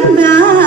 বাংলা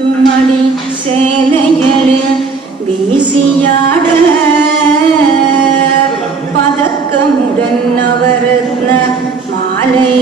துமடி சேலையரில் வீசியாட பதக்கமுடன் நவரத்ன மாலை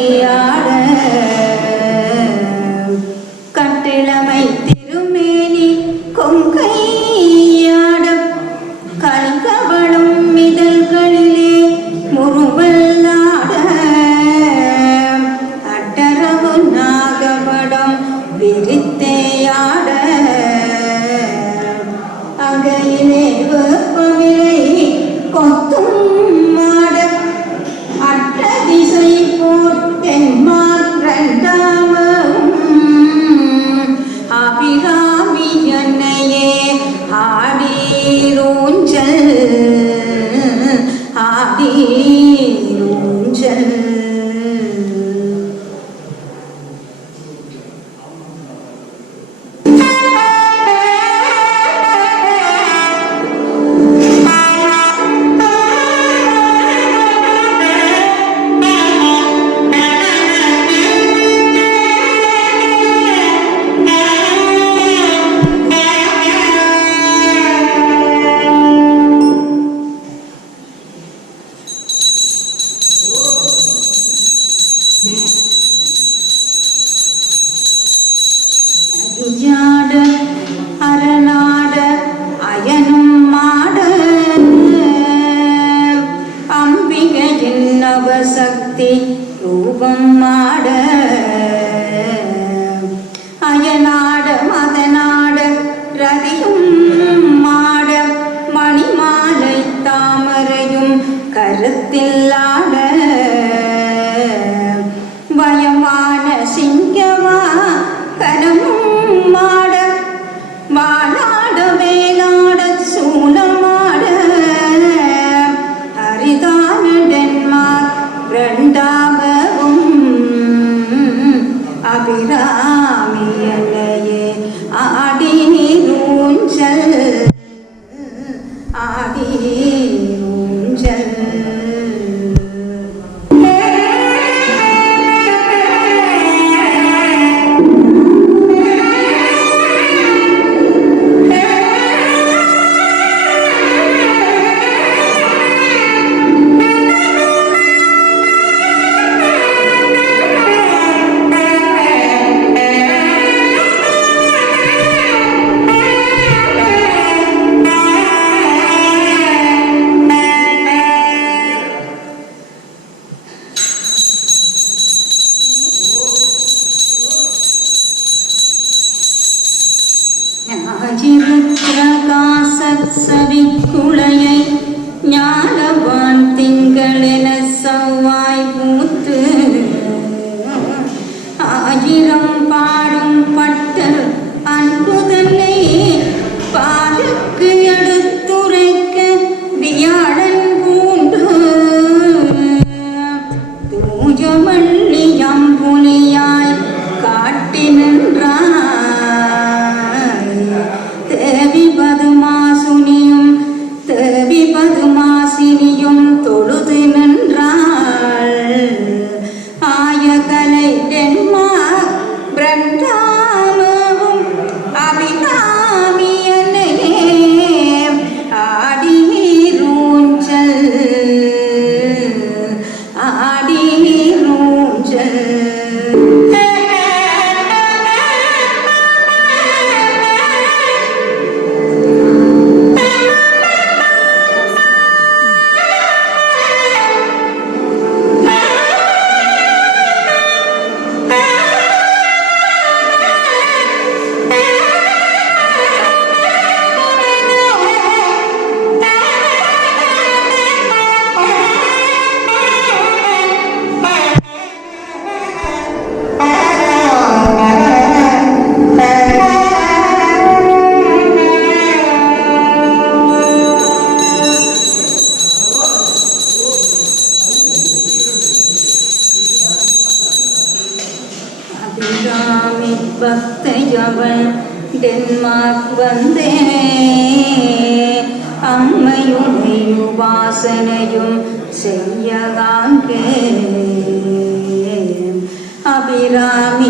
அபிராமி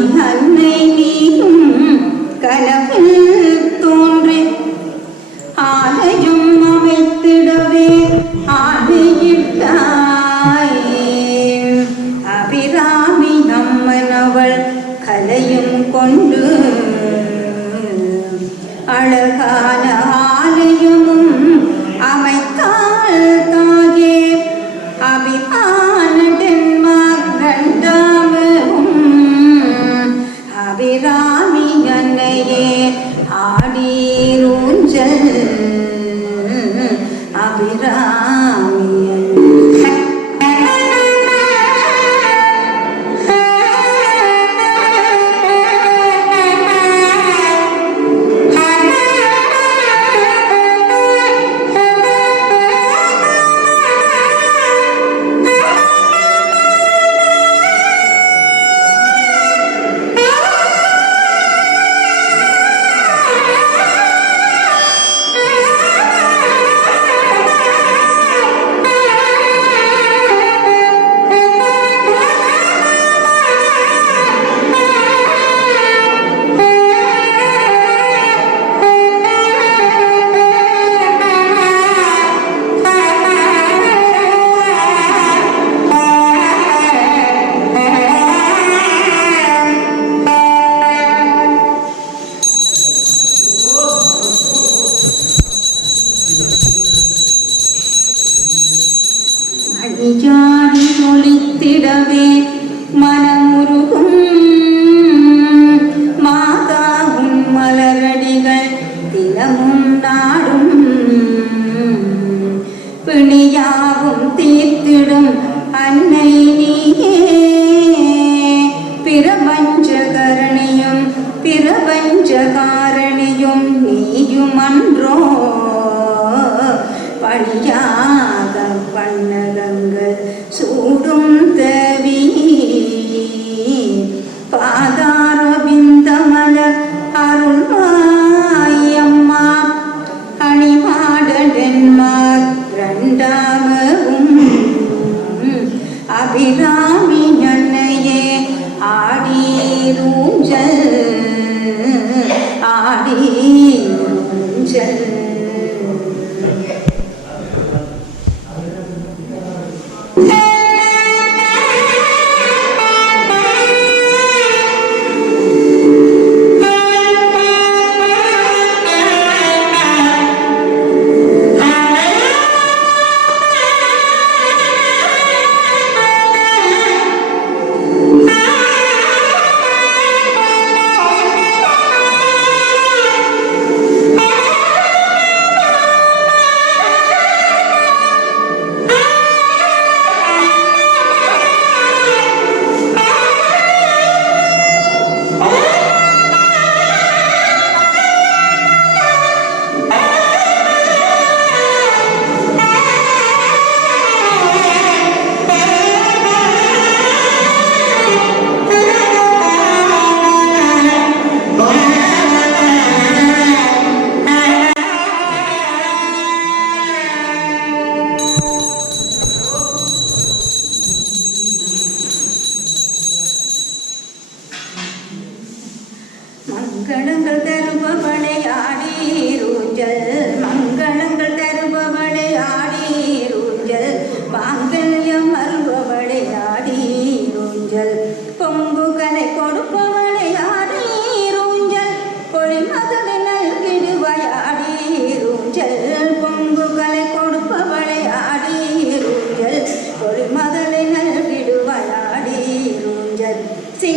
Divina.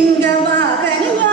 应该吧，肯定。